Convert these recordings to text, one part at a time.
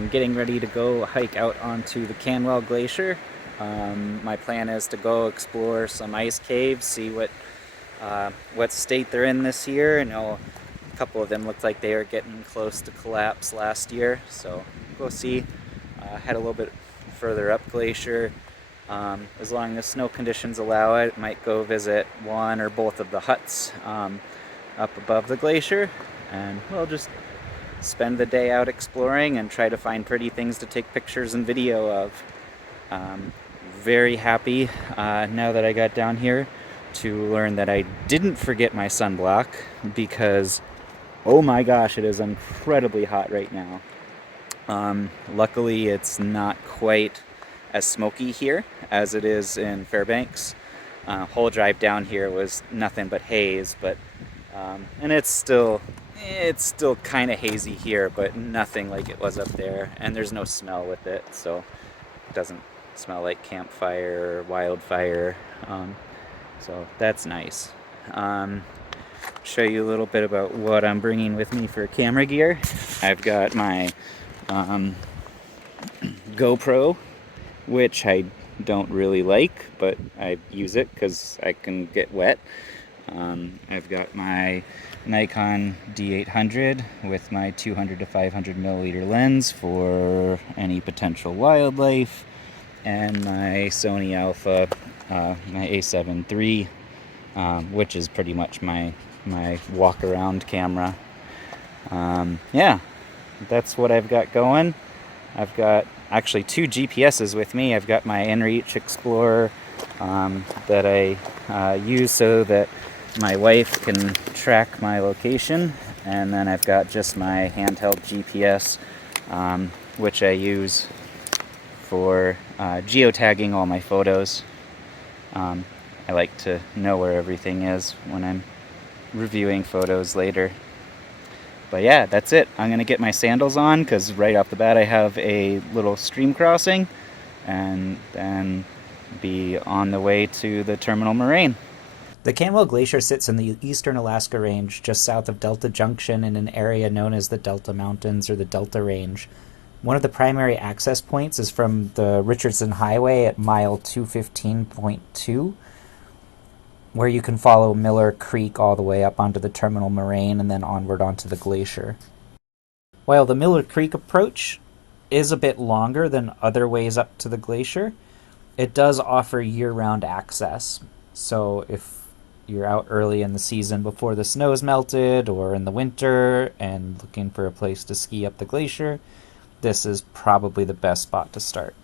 am getting ready to go hike out onto the Canwell Glacier. My plan is to go explore some ice caves, see what state they're in this year. I know a couple of them looked like they were getting close to collapse last year, so go see. Head a little bit further up glacier. As long as snow conditions allow it, might go visit one or both of the huts up above the glacier, and we'll just spend the day out exploring and try to find pretty things to take pictures and video of. Very happy now that I got down here to learn that I didn't forget my sunblock, because oh my gosh, it is incredibly hot right now. Luckily it's not quite as smoky here as it is in Fairbanks. Whole drive down here was nothing but haze, but and it's still kind of hazy here, but nothing like it was up there, and there's no smell with it, so it doesn't smell like campfire or wildfire, so that's nice. Show you a little bit about what I'm bringing with me for camera gear. I've got my GoPro, which I don't really like, but I use it because I can get wet. I've got my Nikon D800 with my 200 to 500 milliliter lens for any potential wildlife, and my Sony Alpha, my A7 III, which is pretty much my walk around camera. Yeah, that's what I've got going. I've got actually two GPSs with me. I've got my inReach Explorer that I use so that my wife can track my location, and then I've got just my handheld GPS, which I use for geotagging all my photos. I like to know where everything is when I'm reviewing photos later. But yeah, that's it. I'm gonna get my sandals on because right off the bat I have a little stream crossing, and then be on the way to the terminal moraine. The Canwell Glacier sits in the eastern Alaska Range, just south of Delta Junction, in an area known as the Delta Mountains or the Delta Range. One of the primary access points is from the Richardson Highway at mile 215.2, where you can follow Miller Creek all the way up onto the terminal moraine and then onward onto the glacier. While the Miller Creek approach is a bit longer than other ways up to the glacier, it does offer year-round access. So if you're out early in the season before the snow's melted, or in the winter and looking for a place to ski up the glacier, this is probably the best spot to start.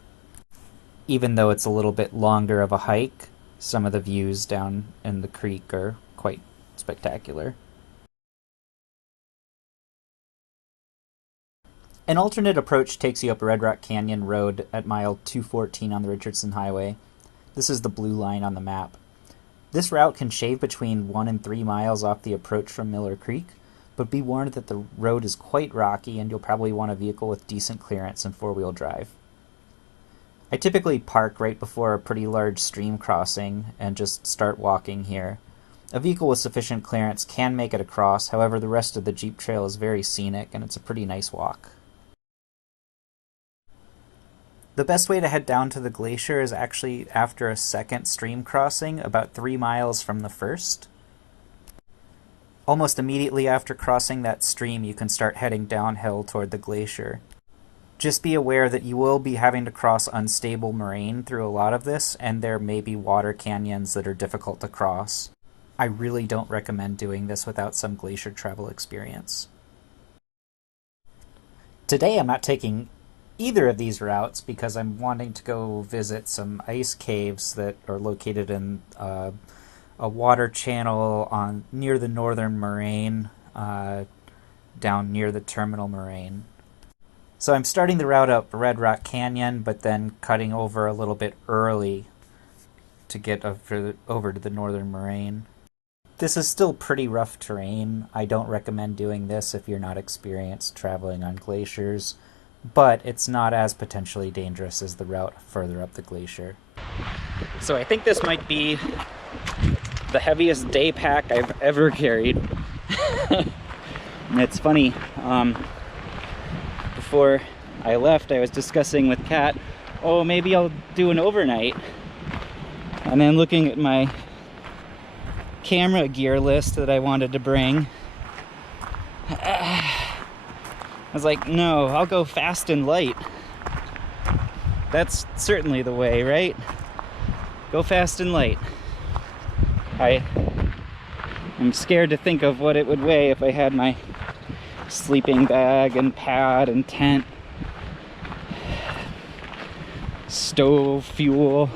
Even though it's a little bit longer of a hike, some of the views down in the creek are quite spectacular. An alternate approach takes you up Red Rock Canyon Road at mile 214 on the Richardson Highway. This is the blue line on the map. This route can shave between 1 and 3 miles off the approach from Miller Creek, but be warned that the road is quite rocky and you'll probably want a vehicle with decent clearance and four-wheel drive. I typically park right before a pretty large stream crossing and just start walking here. A vehicle with sufficient clearance can make it across, however the rest of the Jeep trail is very scenic and it's a pretty nice walk. The best way to head down to the glacier is actually after a second stream crossing, about 3 miles from the first. Almost immediately after crossing that stream, you can start heading downhill toward the glacier. Just be aware that you will be having to cross unstable moraine through a lot of this, and there may be water canyons that are difficult to cross. I really don't recommend doing this without some glacier travel experience. Today I'm not taking either of these routes because I'm wanting to go visit some ice caves that are located in a water channel near the northern moraine, down near the terminal moraine. So I'm starting the route up Red Rock Canyon, but then cutting over a little bit early to get over to the northern moraine. This is still pretty rough terrain. I don't recommend doing this if you're not experienced traveling on glaciers, but it's not as potentially dangerous as the route further up the glacier. So I think this might be the heaviest day pack I've ever carried. And it's funny, before I left, I was discussing with Kat, oh, maybe I'll do an overnight. And then looking at my camera gear list that I wanted to bring, I was like, no, I'll go fast and light. That's certainly the way, right? Go fast and light. I'm scared to think of what it would weigh if I had my sleeping bag and pad and tent, stove, fuel.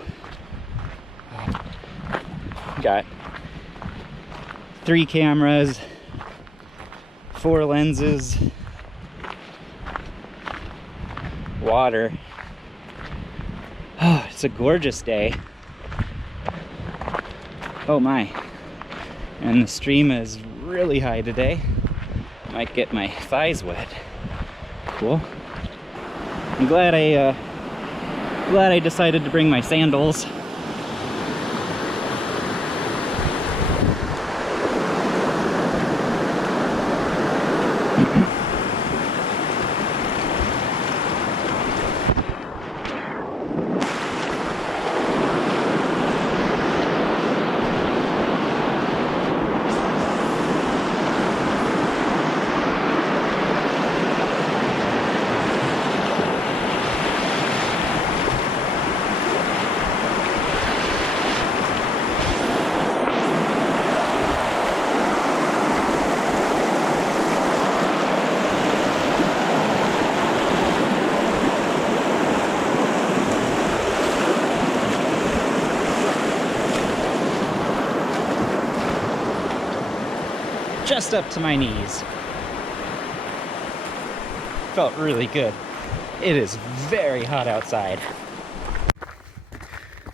Got 3 cameras, 4 lenses, water. Oh, it's a gorgeous day. Oh my. And the stream is really high today. Might get my thighs wet. Cool. I'm glad I decided to bring my sandals. Just up to my knees. Felt really good. It is very hot outside.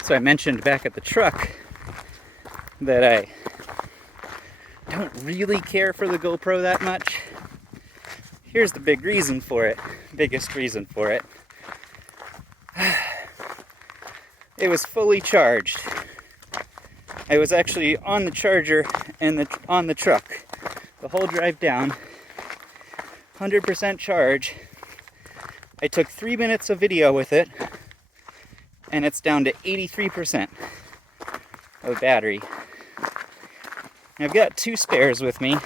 So I mentioned back at the truck that I don't really care for the GoPro that much. Here's the big reason for it. Biggest reason for it. It was fully charged. I was actually on the charger and on the truck the whole drive down, 100% charge. I took 3 minutes of video with it, and it's down to 83% of battery. I've got 2 spares with me,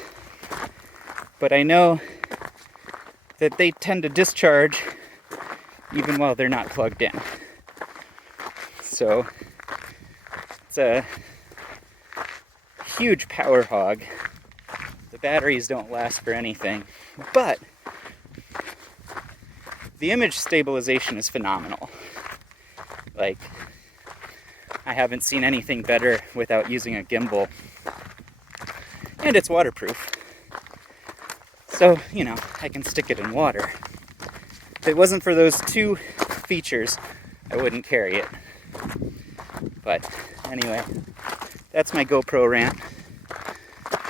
but I know that they tend to discharge even while they're not plugged in. So it's a huge power hog. The batteries don't last for anything, but the image stabilization is phenomenal. Like, I haven't seen anything better without using a gimbal. And it's waterproof. So, you know, I can stick it in water. If it wasn't for those 2 features, I wouldn't carry it. But anyway, that's my GoPro rant.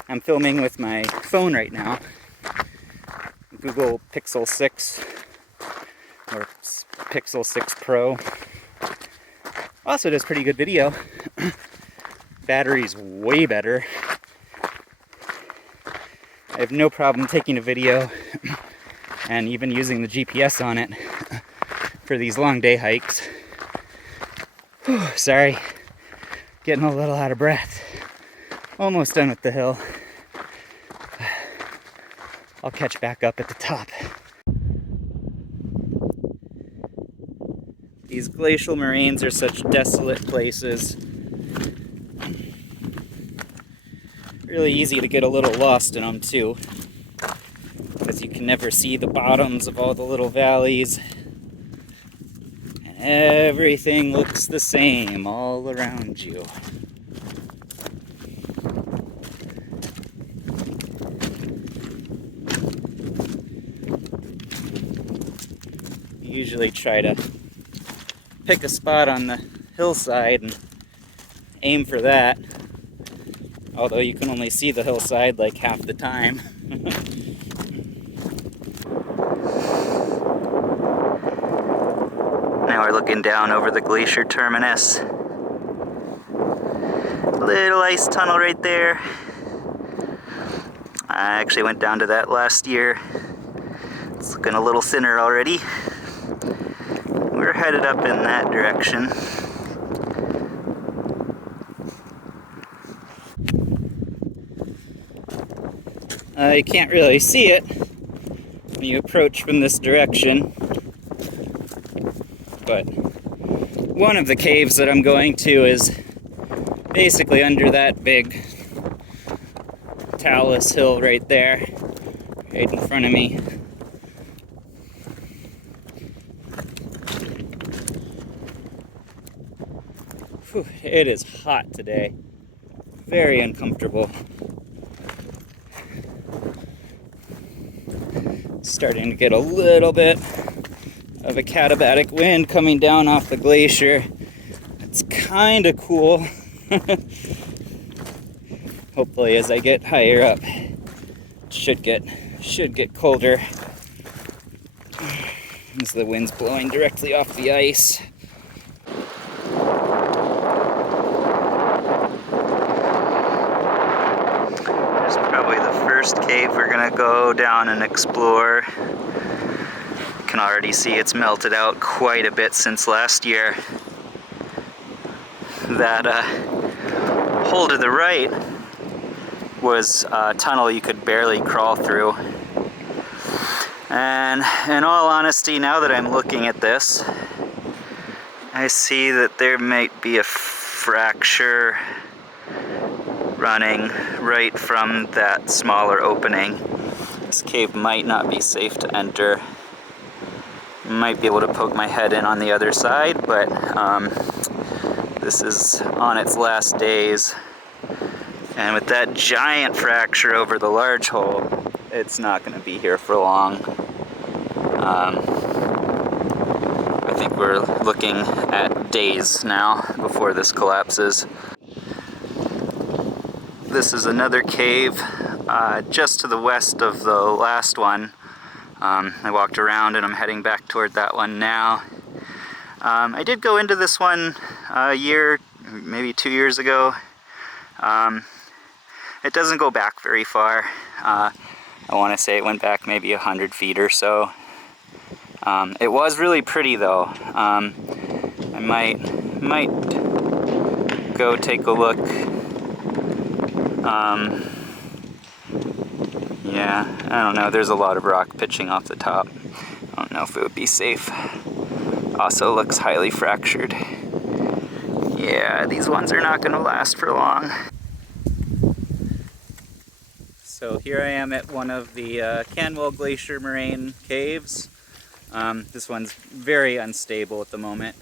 I'm filming with my phone right now. Google Pixel 6 or Pixel 6 Pro. Also does pretty good video. Battery's way better. I have no problem taking a video and even using the GPS on it for these long day hikes. Whew, sorry, getting a little out of breath. Almost done with the hill. I'll catch back up at the top. These glacial moraines are such desolate places. Really easy to get a little lost in them too, because you can never see the bottoms of all the little valleys. And everything looks the same all around you. Usually try to pick a spot on the hillside and aim for that, although you can only see the hillside like half the time. Now we're looking down over the glacier terminus. Little ice tunnel right there. I actually went down to that last year. It's looking a little thinner already. headed up in that direction. You can't really see it when you approach from this direction, but one of the caves that I'm going to is basically under that big talus hill right there, right in front of me. Whew, it is hot today. Very uncomfortable. Starting to get a little bit of a katabatic wind coming down off the glacier. It's kind of cool. Hopefully as I get higher up, it should get colder as the wind's blowing directly off the ice. There's probably the first cave we're gonna go down and explore. You can already see it's melted out quite a bit since last year. That hole to the right was a tunnel you could barely crawl through. And in all honesty, now that I'm looking at this, I see that there might be a fracture running right from that smaller opening. This cave might not be safe to enter. Might be able to poke my head in on the other side, but this is on its last days. And with that giant fracture over the large hole, it's not going to be here for long. I think we're looking at days now before this collapses. This is another cave just to the west of the last one. I walked around and I'm heading back toward that one now. I did go into this one a year, maybe 2 years ago. It doesn't go back very far. I want to say it went back maybe 100 feet or so. It was really pretty though. I might go take a look. Yeah, I don't know. There's a lot of rock pitching off the top. I don't know if it would be safe. Also looks highly fractured. Yeah, these ones are not going to last for long. So here I am at one of the Canwell Glacier moraine caves. This one's very unstable at the moment.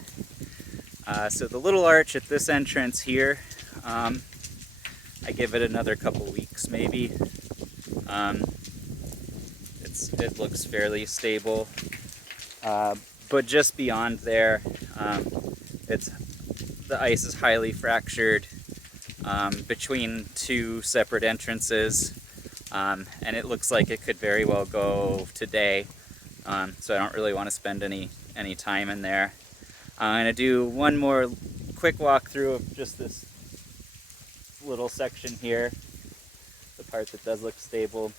So the little arch at this entrance here, I give it another couple weeks maybe. It looks fairly stable, but just beyond there, the ice is highly fractured between two separate entrances, and it looks like it could very well go today. So I don't really want to spend any time in there. I'm going to do one more quick walkthrough of just this little section here, the part that does look stable.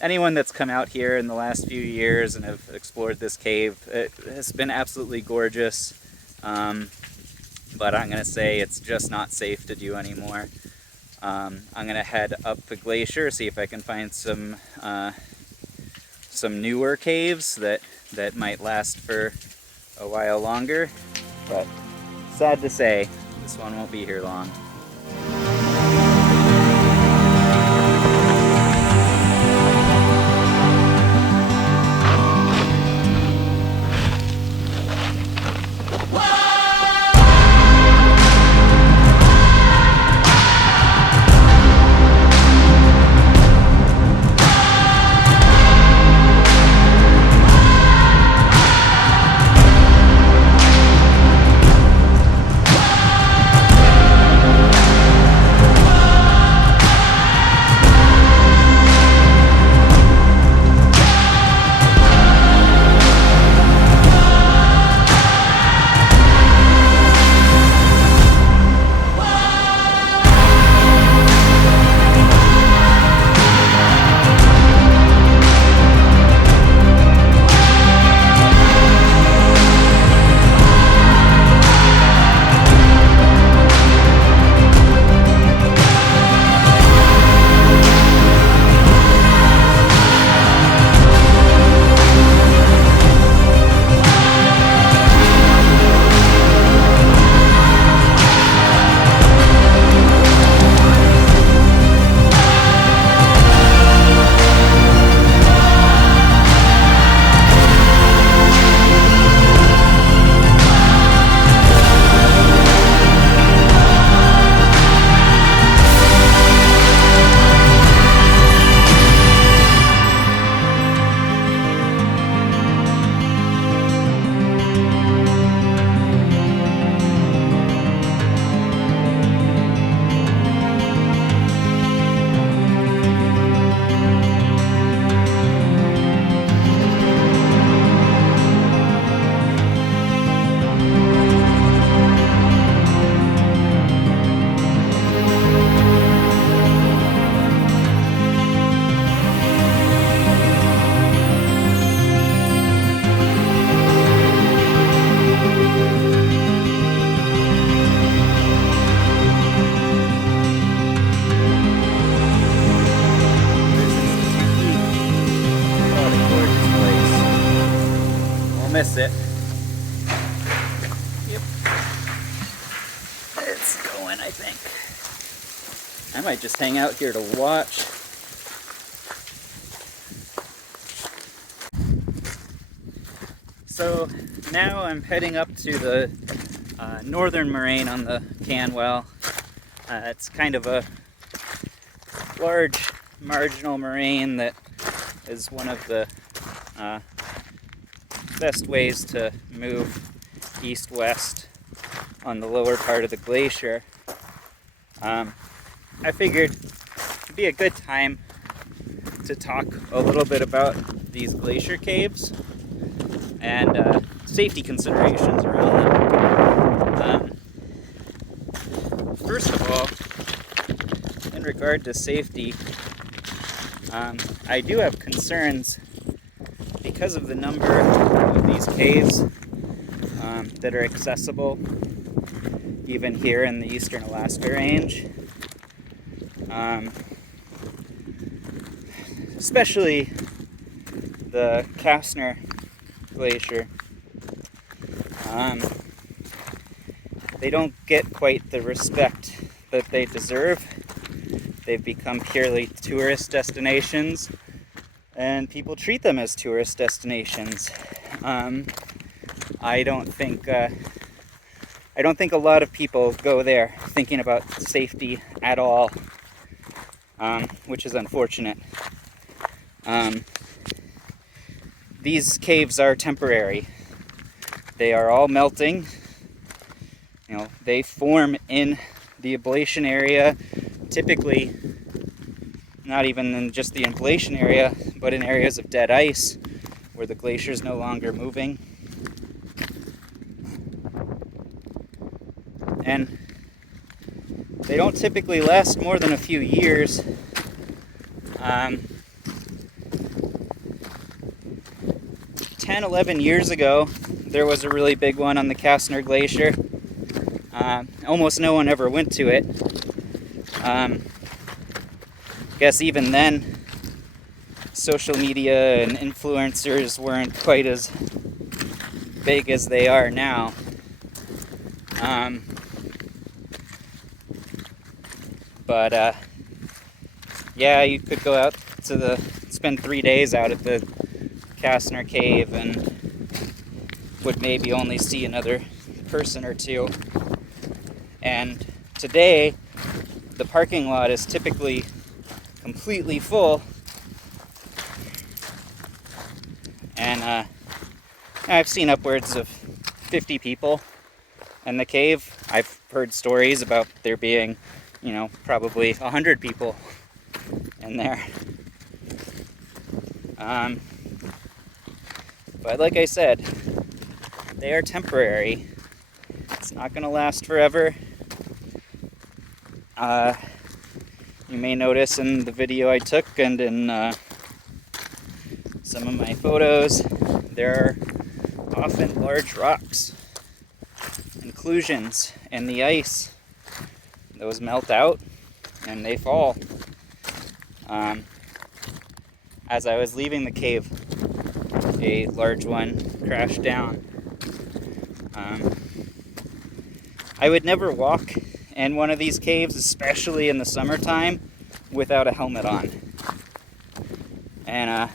Anyone that's come out here in the last few years and have explored this cave, it has been absolutely gorgeous, but I'm going to say it's just not safe to do anymore. I'm going to head up the glacier, see if I can find some newer caves that might last for a while longer, but sad to say, this one won't be here long. miss it. Yep. It's going, I think. I might just hang out here to watch. So now I'm heading up to the northern moraine on the Canwell. It's kind of a large marginal moraine that is one of the best ways to move east-west on the lower part of the glacier. I figured it'd be a good time to talk a little bit about these glacier caves and safety considerations around them. First of all, in regard to safety, I do have concerns because of the number of these caves that are accessible even here in the eastern Alaska range. Especially the Kastner Glacier. They don't get quite the respect that they deserve. They've become purely tourist destinations, and people treat them as tourist destinations. I don't think a lot of people go there thinking about safety at all, which is unfortunate. These caves are temporary. They are all melting. You know, they form in the ablation area, typically not even in just the ablation area, but in areas of dead ice where the glacier is no longer moving. And they don't typically last more than a few years. 10, 11 years ago, there was a really big one on the Kastner Glacier. Almost no one ever went to it. Guess even then, social media and influencers weren't quite as big as they are now. Yeah, you could go out to spend 3 days out at the Kastner Cave and would maybe only see another person or two. And today, the parking lot is typically completely full. And I've seen upwards of 50 people in the cave. I've heard stories about there being, probably 100 people in there. But like I said, they are temporary. It's not going to last forever. You may notice in the video I took and in some of my photos, there are often large rocks, inclusions in the ice. Those melt out and they fall. As I was leaving the cave, a large one crashed down. I would never walk in one of these caves, especially in the summertime, without a helmet on. And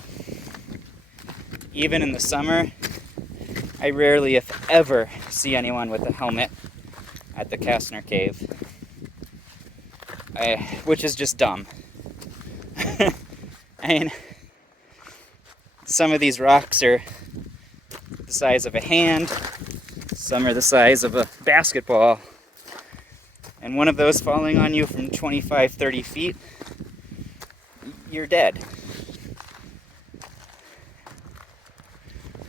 even in the summer, I rarely, if ever, see anyone with a helmet at the Kastner Cave, which is just dumb. I mean, some of these rocks are the size of a hand, some are the size of a basketball, and one of those falling on you from 25, 30 feet, you're dead.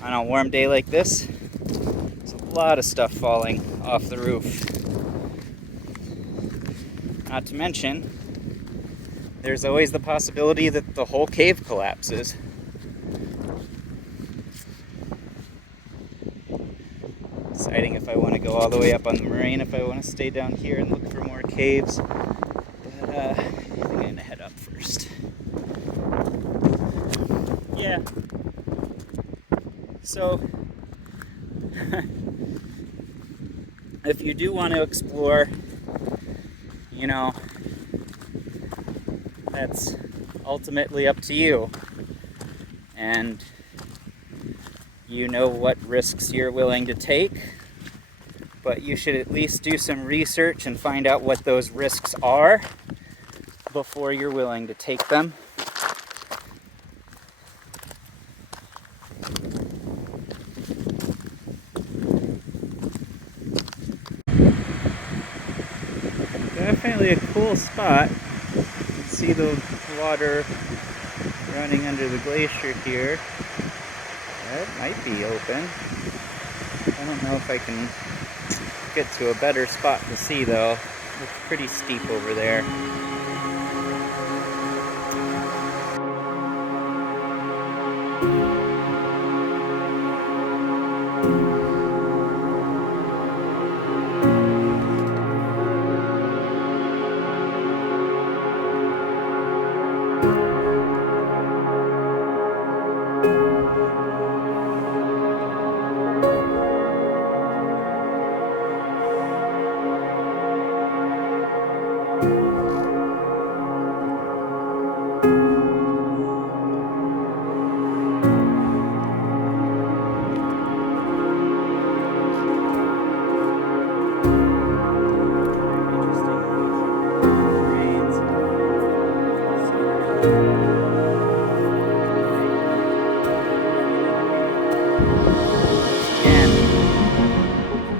On a warm day like this, there's a lot of stuff falling off the roof. Not to mention, there's always the possibility that the whole cave collapses. Deciding if I want to go all the way up on the moraine, if I want to stay down here and look for more caves. But I think I'm going to head up first. Yeah. So, If you do want to explore, you know, that's ultimately up to you. And you know what risks you're willing to take, but you should at least do some research and find out what those risks are before you're willing to take them. Definitely a cool spot. You can see the water running under the glacier here. That might be open. I don't know if I can get to a better spot to see though. It's pretty steep over there.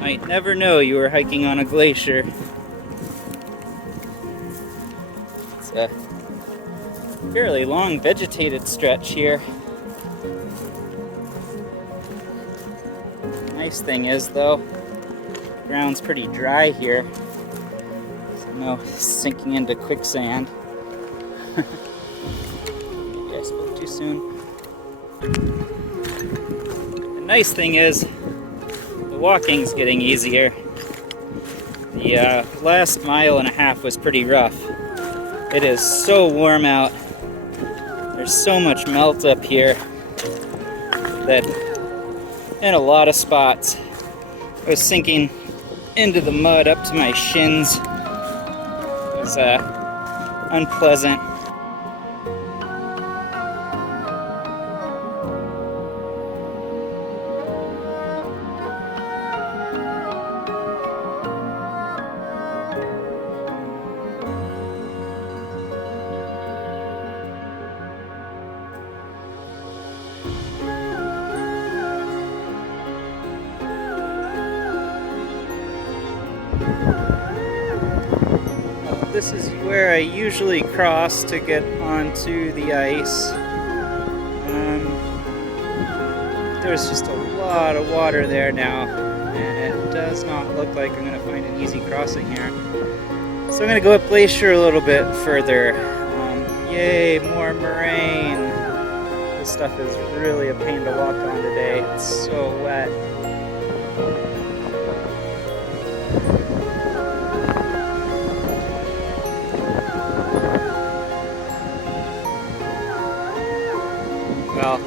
Might never know you were hiking on a glacier. It's a fairly long vegetated stretch here. Nice thing is though, the ground's pretty dry here. So no sinking into quicksand. Maybe I spoke too soon. The nice thing is, the walking's getting easier. The last mile and a half was pretty rough. It is so warm out. There's so much melt up here that in a lot of spots I was sinking into the mud up to my shins. It was unpleasant. This is where I usually cross to get onto the ice. There's just a lot of water there now, and it does not look like I'm going to find an easy crossing here. So I'm going to go up glacier a little bit further. Yay, more moraine. This stuff is really a pain to walk on today. It's so wet. Well,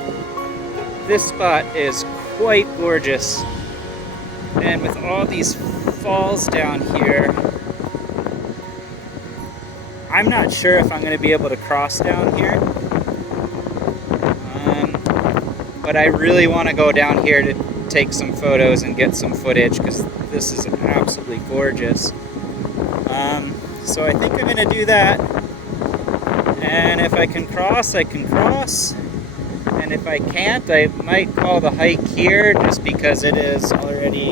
this spot is quite gorgeous, and with all these falls down here, I'm not sure if I'm going to be able to cross down here, but I really want to go down here to take some photos and get some footage because this is absolutely gorgeous. So I think I'm going to do that, and if I can cross, I can cross. And if I can't, I might call the hike here just because it is already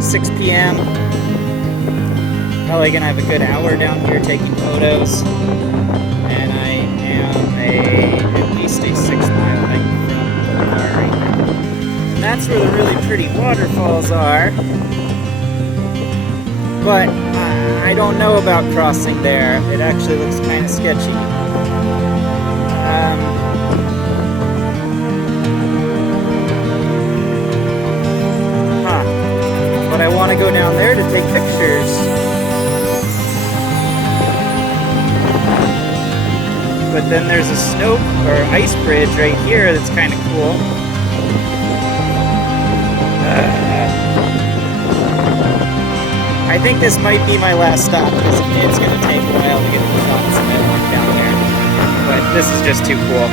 6 p.m. Probably gonna have a good hour down here taking photos. And I am at least a 6-mile hike from the car right now. And that's where the really pretty waterfalls are. But I don't know about crossing there. It actually looks kind of sketchy. But I want to go down there to take pictures. But then there's a snow or ice bridge right here that's kind of cool. I think this might be my last stop because it's going to take a while to get the shots that I want down there. But this is just too cool.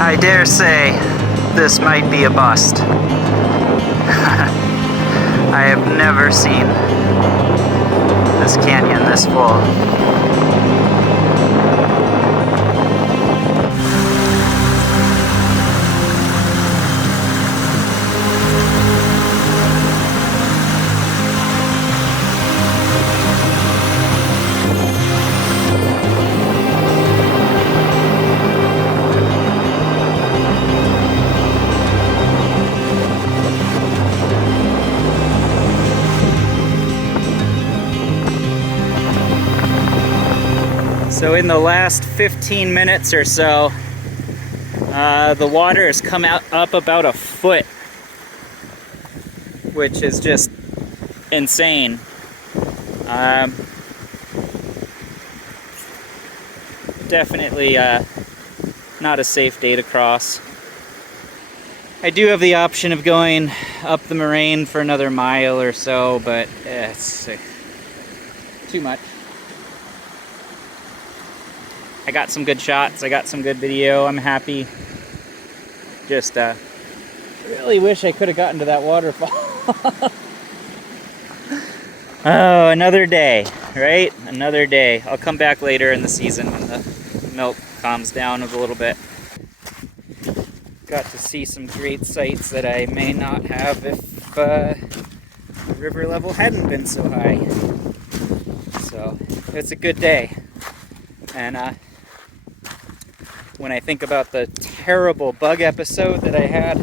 I dare say this might be a bust. I have never seen this canyon this full. So in the last 15 minutes or so, the water has come up about a foot, which is just insane. Definitely not a safe day to cross. I do have the option of going up the moraine for another mile or so, but it's too much. I got some good shots, I got some good video, I'm happy. Just really wish I could have gotten to that waterfall. Oh, another day, right? Another day. I'll come back later in the season when the milk calms down a little bit. Got to see some great sights that I may not have if the river level hadn't been so high. So, it's a good day. And when I think about the terrible bug episode that I had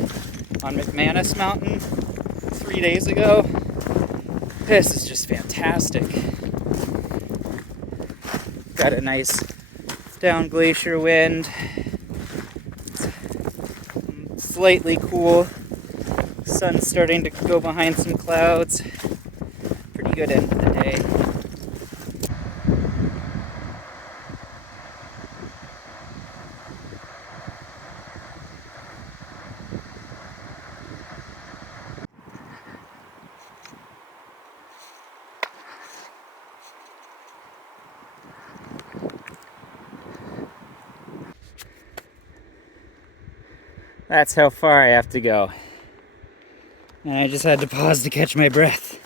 on McManus Mountain 3 days ago, this is just fantastic. Got a nice down glacier wind. It's slightly cool. Sun's starting to go behind some clouds. Pretty good end of the day. That's how far I have to go. And I just had to pause to catch my breath.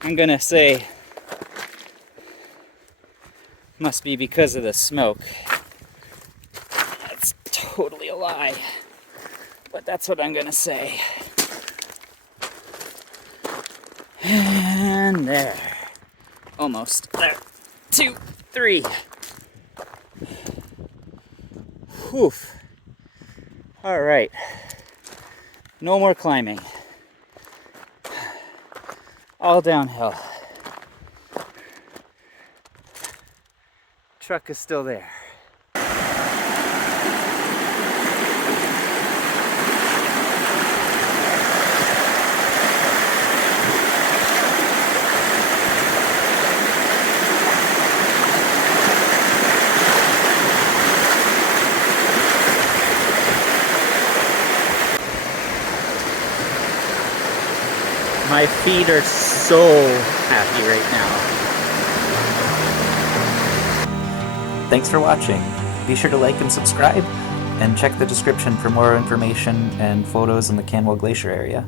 I'm gonna say, must be because of the smoke. That's totally a lie. But that's what I'm gonna say. And there. Almost. There. 2, 3. Oof. All right, no more climbing. All downhill. Truck is still there. My feet are so happy right now. Thanks for watching. Be sure to like and subscribe, and check the description for more information and photos in the Canwell Glacier area.